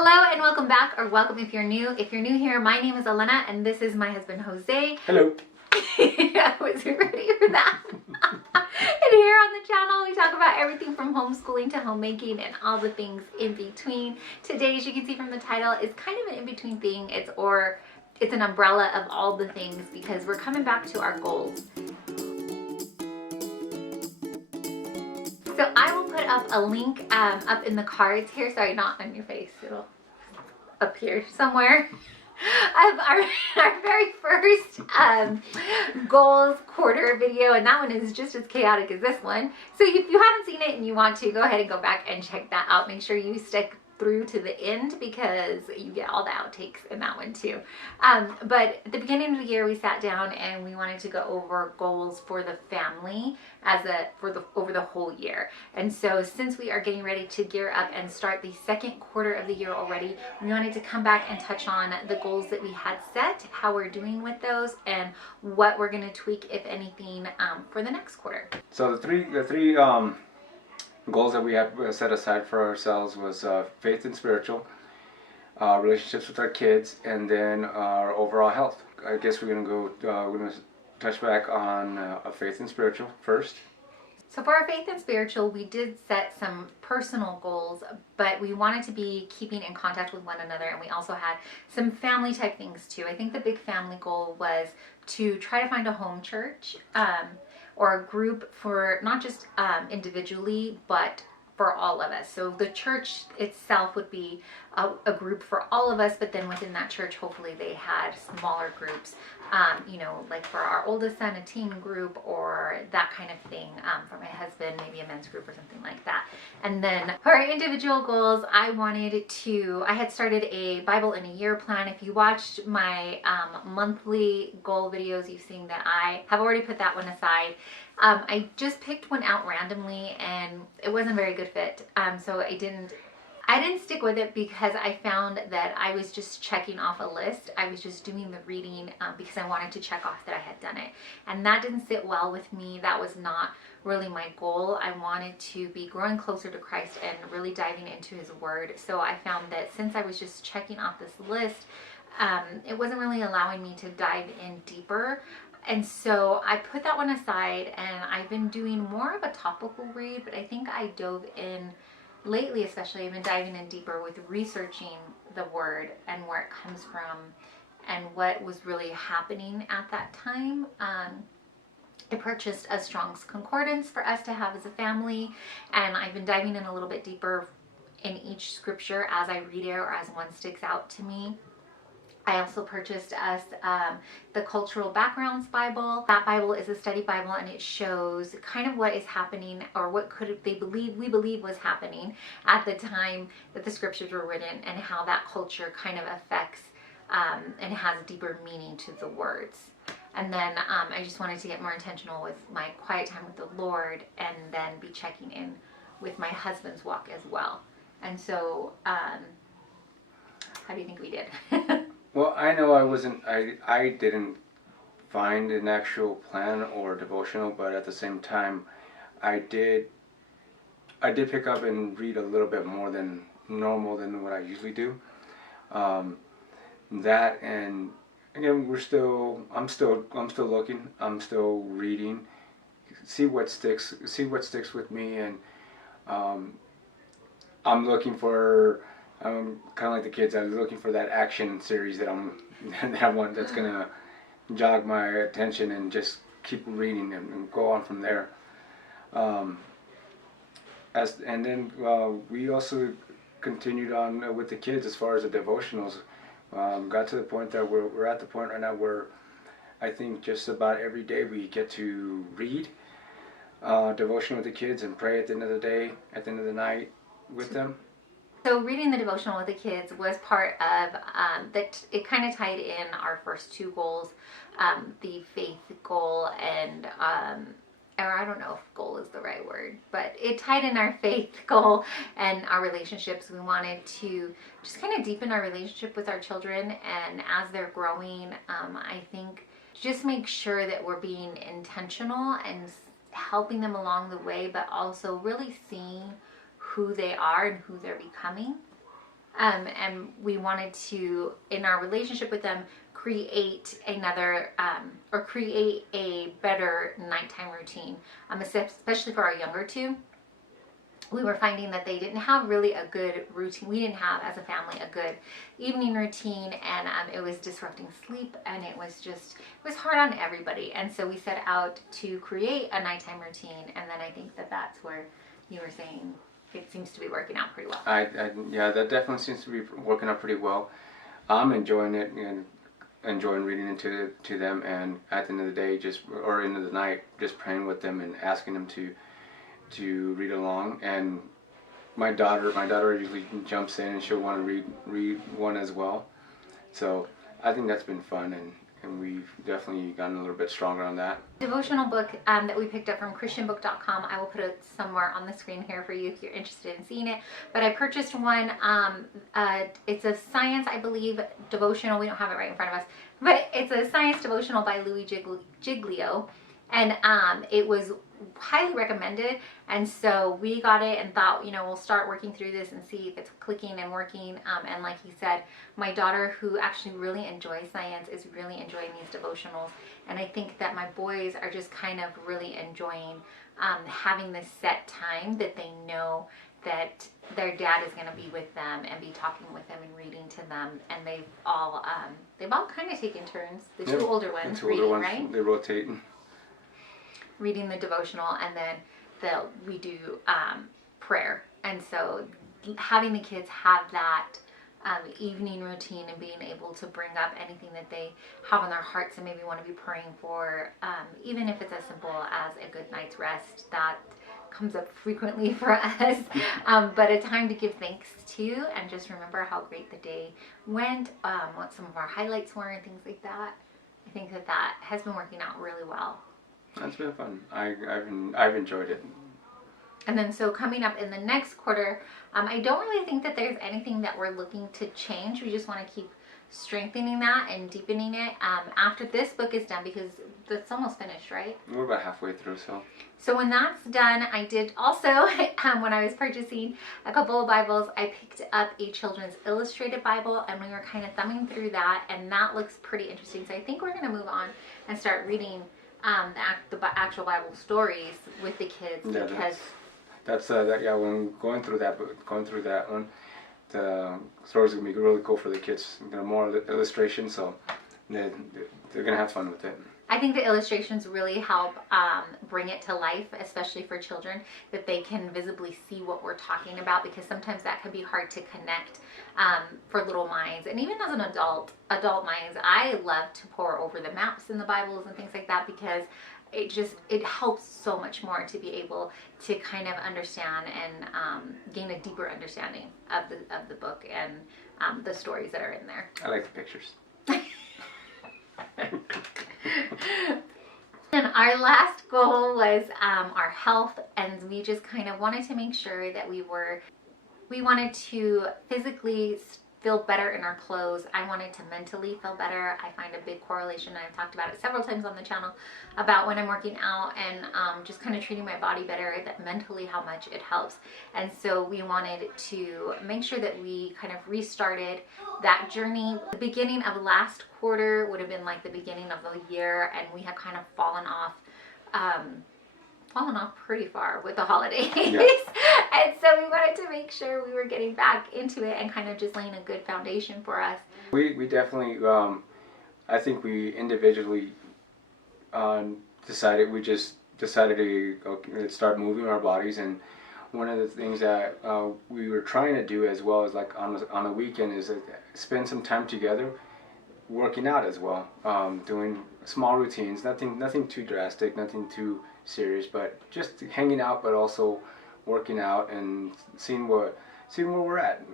Hello and welcome back, or welcome if you're new. If you're new here, my name is Elena and this is my husband Jose. Hello. I wasn't ready for that. And here on the channel we talk about everything from homeschooling to homemaking and all the things in between. Today, as you can see from the title, is kind of an in-between thing. It's an umbrella of all the things because we're coming back to our goals. So I will put up a link up in the cards here. Sorry, not on your face. It'll up here somewhere. Of our very first goals quarter video, and that one is just as chaotic as this one. So if you haven't seen it and you want to, go ahead and go back and check that out. Make sure you stick through to the end because you get all the outtakes in that one too. But at the beginning of the year we sat down and we wanted to go over goals for the family over the whole year. And so since we are getting ready to gear up and start the second quarter of the year already, we wanted to come back and touch on the goals that we had set, how we're doing with those, and what we're going to tweak, if anything, for the next quarter. So the three goals that we have set aside for ourselves was faith and spiritual, relationships with our kids, and then our overall health. I guess we're gonna touch back on faith and spiritual first. So for our faith and spiritual, we did set some personal goals, but we wanted to be keeping in contact with one another, and we also had some family type things too. I think the big family goal was to try to find a home church or a group for not just individually, but for all of us. So the church itself would be a group for all of us, but then within that church, hopefully they had smaller groups, like for our oldest son, a teen group or that kind of thing. For my husband, maybe a men's group or something like that. And then for our individual goals, I had started a Bible in a year plan. If you watched my monthly goal videos, you've seen that I have already put that one aside. I just picked one out randomly and it wasn't a very good fit. So I didn't stick with it because I found that I was just checking off a list. I was just doing the reading because I wanted to check off that I had done it. And that didn't sit well with me. That was not really my goal. I wanted to be growing closer to Christ and really diving into His Word. So I found that since I was just checking off this list, it wasn't really allowing me to dive in deeper. And so I put that one aside and I've been doing more of a topical read, but I think I dove in lately, especially I've been diving in deeper with researching the Word and where it comes from and what was really happening at that time. I purchased a Strong's Concordance for us to have as a family, and I've been diving in a little bit deeper in each scripture as I read it or as one sticks out to me. I also purchased us the Cultural Backgrounds Bible. That Bible is a study Bible, and it shows kind of what is happening or what we believe was happening at the time that the scriptures were written, and how that culture kind of affects and has deeper meaning to the words. And then I just wanted to get more intentional with my quiet time with the Lord, and then be checking in with my husband's walk as well. And so, how do you think we did? Well, I know I didn't find an actual plan or devotional, but at the same time, I did pick up and read a little bit more than normal than what I usually do. That, and again, I'm still looking, I'm still reading, see what sticks with me, and I'm looking for. Kind of like the kids, I was looking for that action series that's gonna jog my attention and just keep reading and go on from there. We also continued on with the kids as far as the devotionals. Got to the point that we're at the point right now where I think just about every day we get to read devotion with the kids and pray at the end of the day, at the end of the night with them. So reading the devotional with the kids was part of that. It kind of tied in our first two goals, the faith goal and or I don't know if goal is the right word, but it tied in our faith goal and our relationships. We wanted to just kind of deepen our relationship with our children, and as they're growing, I think just make sure that we're being intentional and helping them along the way, but also really seeing who they are and who they're becoming. and we wanted to, in our relationship with them, create another or create a better nighttime routine, especially for our younger two. We were finding that they didn't have really a good routine. We didn't have, as a family, a good evening routine, and it was disrupting sleep, and it was hard on everybody. And so we set out to create a nighttime routine, and then I think that that's where you were saying it seems to be working out pretty well. Yeah, that definitely seems to be working out pretty well. I'm enjoying it and enjoying reading into to them, and at the end of the day, or end of the night, just praying with them and asking them to read along. And my daughter usually jumps in and she'll want to read one as well. So I think that's been fun, and we've definitely gotten a little bit stronger on that. Devotional book that we picked up from christianbook.com. I will put it somewhere on the screen here for you if you're interested in seeing it. But I purchased one. It's a science, I believe, devotional. We don't have it right in front of us, but it's a science devotional by Louis Giglio. And it was highly recommended, and so we got it and thought, we'll start working through this and see if it's clicking and working. And like he said, my daughter, who actually really enjoys science, is really enjoying these devotionals, and I think that my boys are just kind of really enjoying having this set time that they know that their dad is going to be with them and be talking with them and reading to them. And they've all kind of taken turns. The two older ones reading, right? They rotate. Reading the devotional, and then we do prayer. And so having the kids have that evening routine and being able to bring up anything that they have on their hearts and maybe want to be praying for, even if it's as simple as a good night's rest, that comes up frequently for us. But a time to give thanks to, and just remember how great the day went, what some of our highlights were, and things like that. I think that has been working out really well. That's been fun. I've enjoyed it. And then so coming up in the next quarter, I don't really think that there's anything that we're looking to change. We just want to keep strengthening that and deepening it after this book is done, because that's almost finished, right? We're about halfway through, So when that's done, I did also, when I was purchasing a couple of Bibles, I picked up a children's illustrated Bible, and we were kind of thumbing through that, and that looks pretty interesting. So I think we're going to move on and start reading the actual Bible stories with the kids, because that's when going through that one, the stories are gonna be really cool for the kids. More illustrations, so they're gonna have fun with it. I think the illustrations really help bring it to life, especially for children, that they can visibly see what we're talking about, because sometimes that can be hard to connect for little minds. And even as an adult minds, I love to pore over the maps in the Bibles and things like that, because it helps so much more to be able to kind of understand and gain a deeper understanding of the book and the stories that are in there. I like the pictures. And our last goal was our health, and we just kind of wanted to make sure that we wanted to physically feel better in our clothes. I wanted to mentally feel better. I find a big correlation, and I've talked about it several times on the channel, about when I'm working out and just kind of treating my body better, that mentally how much it helps. And so we wanted to make sure that we kind of restarted that journey. The beginning of last quarter would have been like the beginning of the year, and we had kind of fallen off pretty far with the holidays. Yeah. And so we wanted to make sure we were getting back into it and kind of just laying a good foundation for us. We definitely, I think we individually decided to start moving our bodies. And one of the things that we were trying to do as well, is like on a weekend, is spend some time together working out as well, doing small routines, nothing too drastic, nothing too serious, but just hanging out, but also working out and seeing where we're at.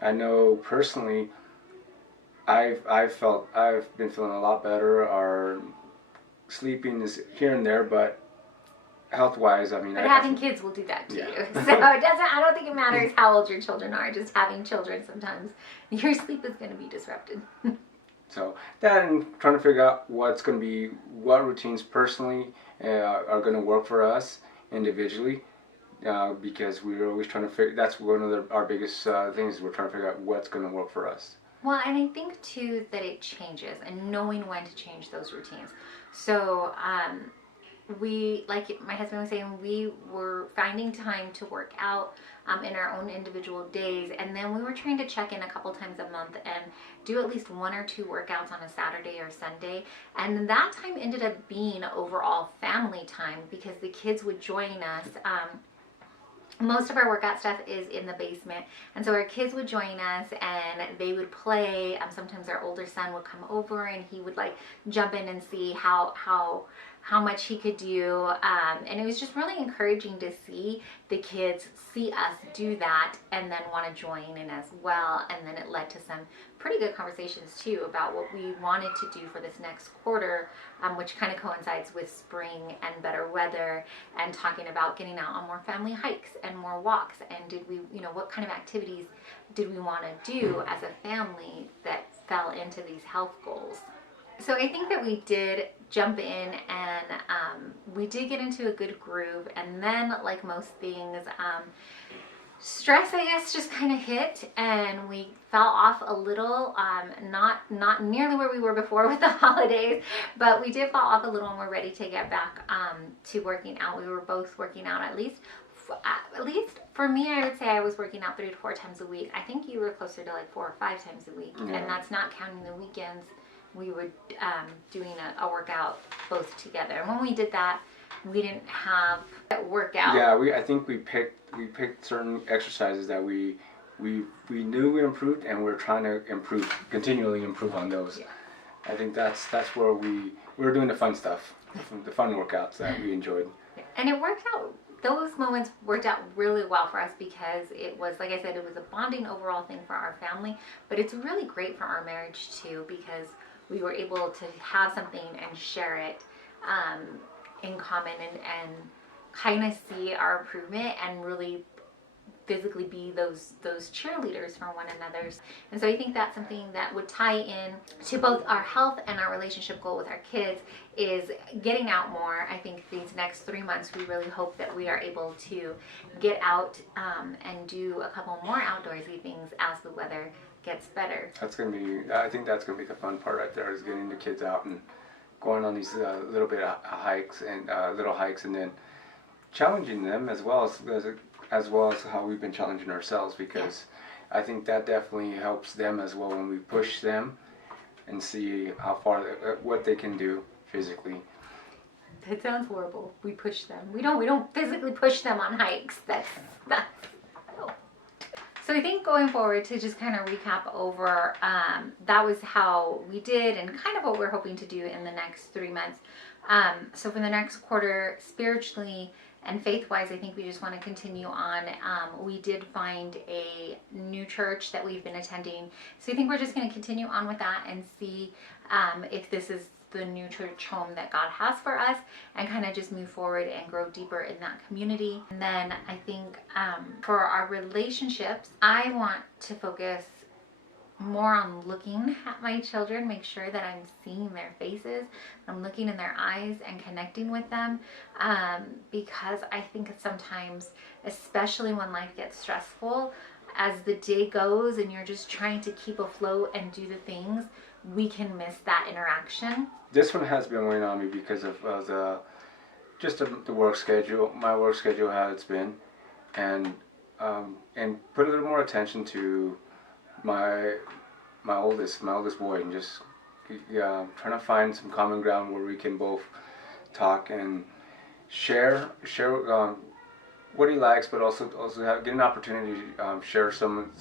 I know personally, I've been feeling a lot better. Our sleeping is here and there, but health-wise, I mean, but having kids will do that to you. So I don't think it matters how old your children are. Just having children, sometimes your sleep is going to be disrupted. So that, and trying to figure out what routines personally are going to work for us individually, because we're always trying to figure. That's one of our biggest things. We're trying to figure out what's going to work for us. Well, and I think too that it changes and knowing when to change those routines. So, we, like my husband was saying, we were finding time to work out in our own individual days, and then we were trying to check in a couple times a month and do at least 1 or 2 workouts on a Saturday or Sunday. And that time ended up being overall family time because the kids would join us. Most of our workout stuff is in the basement, and so our kids would join us and they would play. Sometimes our older son would come over and he would like jump in and see how much he could do, and it was just really encouraging to see the kids see us do that and then want to join in as well. And then it led to some pretty good conversations too about what we wanted to do for this next quarter, which kind of coincides with spring and better weather, and talking about getting out on more family hikes and more walks, and did we, what kind of activities did we want to do as a family that fell into these health goals. So I think that we did jump in and we did get into a good groove, and then like most things, stress, I guess, just kind of hit and we fell off a little, not nearly where we were before with the holidays, but we did fall off a little and we're ready to get back to working out. We were both working out at least for me, I would say I was working out 3 to 4 times a week. I think you were closer to like 4 or 5 times a week, and that's not counting the weekends. We were doing a workout both together, and when we did that, we didn't have that workout. Yeah, I think we picked certain exercises that we knew we improved, and we're trying to continually improve on those. Yeah. I think that's where we were doing the fun stuff, the fun workouts that we enjoyed. And it worked out. Those moments worked out really well for us because it was, like I said, it was a bonding overall thing for our family, but it's really great for our marriage too because we were able to have something and share it in common and kind of see our improvement and really physically be those cheerleaders for one another's. And so I think that's something that would tie in to both our health and our relationship goal with our kids is getting out more. I think these next 3 months we really hope that we are able to get out and do a couple more outdoorsy things as the weather gets better. I think that's gonna be the fun part right there, is getting the kids out and going on these little bit of hikes and little hikes, and then challenging them as well as how we've been challenging ourselves, because I think that definitely helps them as well when we push them and see how far what they can do physically. That sounds horrible. We push them. We don't physically push them on hikes. That's So I think going forward, to just kind of recap over, that was how we did and kind of what we're hoping to do in the next 3 months. So for the next quarter, spiritually and faith-wise, I think we just want to continue on. We did find a new church that we've been attending. So I think we're just going to continue on with that and see if this is the new church home that God has for us, and kind of just move forward and grow deeper in that community. And then I think for our relationships, I want to focus more on looking at my children, make sure that I'm seeing their faces, I'm looking in their eyes and connecting with them, because I think sometimes, especially when life gets stressful, as the day goes and you're just trying to keep afloat and do the things, we can miss that interaction. This one has been weighing on me because of the work schedule, my work schedule, how it's been, and put a little more attention to my oldest boy, and just trying to find some common ground where we can both talk and share what he likes, but also get an opportunity to share some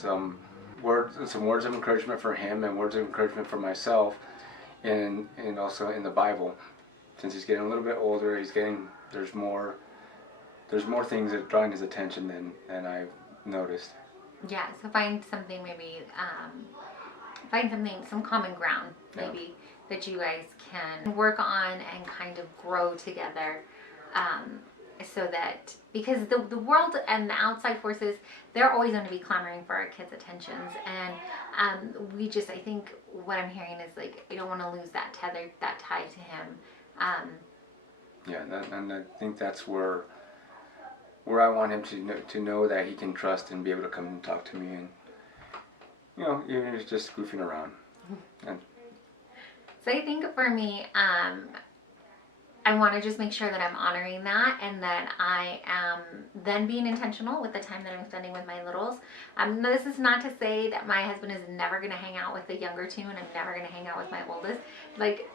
words of encouragement for him and words of encouragement for myself, and also in the Bible. Since he's getting a little bit older, there's more things that are drawing his attention than I've noticed. Yeah, so find something, maybe some common ground maybe that you guys can work on and kind of grow together. So that, because the world and the outside forces, they're always going to be clamoring for our kids' attentions, and I think what I'm hearing is like, I don't want to lose that tie to him. And I think that's where where I want him to know that he can trust and be able to come and talk to me, and even if it's just goofing around. And So I think for me, I want to just make sure that I'm honoring that, and that I am then being intentional with the time that I'm spending with my littles. This is not to say that my husband is never going to hang out with the younger two, and I'm never going to hang out with my oldest. Like,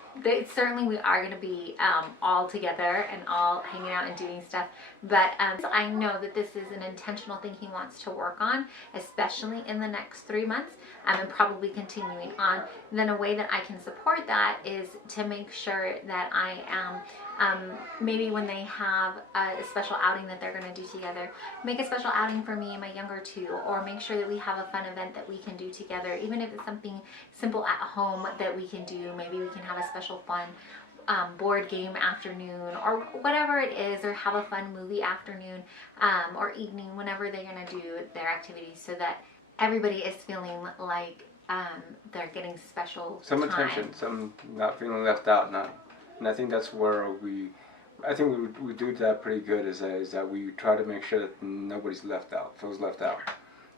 certainly we are going to be all together and all hanging out and doing stuff. But so I know that this is an intentional thing he wants to work on, especially in the next 3 months, and probably continuing on. And then a way that I can support that is to make sure that I am maybe when they have a special outing that they're going to do together, make a special outing for me and my younger two, or make sure that we have a fun event that we can do together, even if it's something simple at home that we can do. Maybe we can have a special fun board game afternoon, or whatever it is, or have a fun movie afternoon or evening, whenever they're going to do their activities, so that everybody is feeling like they're getting special some time. attention, some not feeling left out, and I think that's where I think we do that pretty good, is that we try to make sure that nobody's feels left out.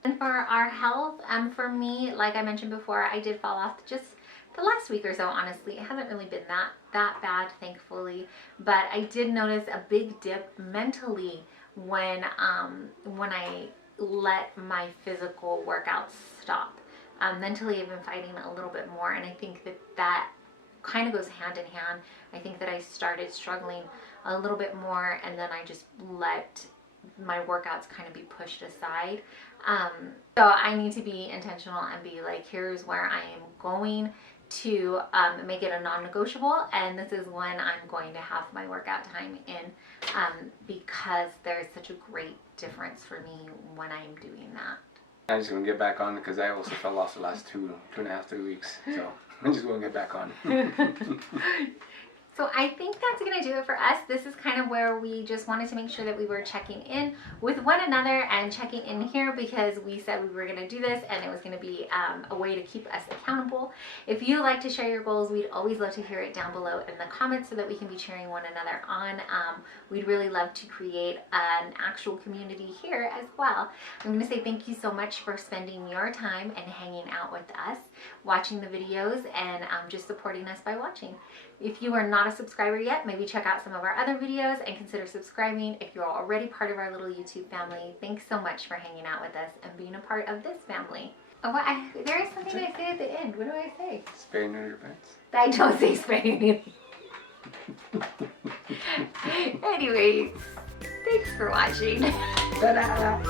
And for our health, for me, like I mentioned before, I did fall off just the last week or so. Honestly, it hasn't really been that bad, thankfully, but I did notice a big dip mentally when I let my physical workouts stop. Mentally, I've been fighting a little bit more, and I think that kind of goes hand in hand. I think that I started struggling a little bit more, and then I just let my workouts kind of be pushed aside. So I need to be intentional and be like, here's where I am going to make it a non-negotiable, and this is when I'm going to have my workout time in, because there's such a great difference for me when I'm doing that. I'm just going to get back on, because I also fell off the last 2.5, 3 weeks, so I'm just going to get back on. So I think that's going to do it for us. This is kind of where we just wanted to make sure that we were checking in with one another and checking in here, because we said we were going to do this, and it was going to be a way to keep us accountable. If you like to share your goals, we'd always love to hear it down below in the comments, so that we can be cheering one another on. We'd really love to create an actual community here as well. I'm going to say thank you so much for spending your time and hanging out with us, watching the videos, and just supporting us by watching. If you are not a subscriber yet, maybe check out some of our other videos and consider subscribing. If you're already part of our little YouTube family, thanks so much for hanging out with us and being a part of this family. Oh, there is something I say at the end. What do I say? Spay and neuter your pets. I don't say spay and neuter. Anyways, thanks for watching. Ta-da!